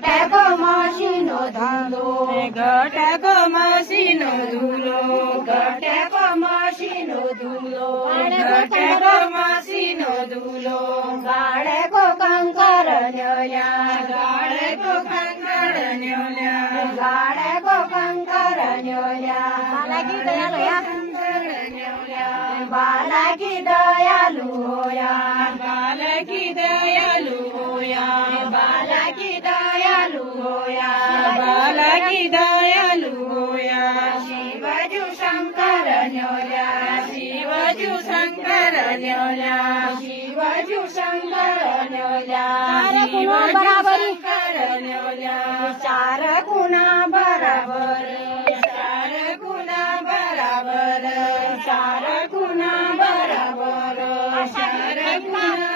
घटाको मसिनो धुलो घटाको मसिनो धुलो घटाको मसिनो धुलो घटाको मसिनो धुलो गाडेको कङ्कर न्योल्या गाडेको कङ्कर न्योल्या गाडेको कङ्कर न्योल्या बालकी दयालु होया बालकी दयालु होया बालकी दयालु होया बालकी दयालु होया शिवजु शङ्कर न्योल्या शिवजु शङ्कर न्योल्या शिवजु शङ्कर न्योल्या बराबरी शङ्कर न्योल्या चार कुना बराबर चार कुना बराबर चार कुना बराबर चार कुना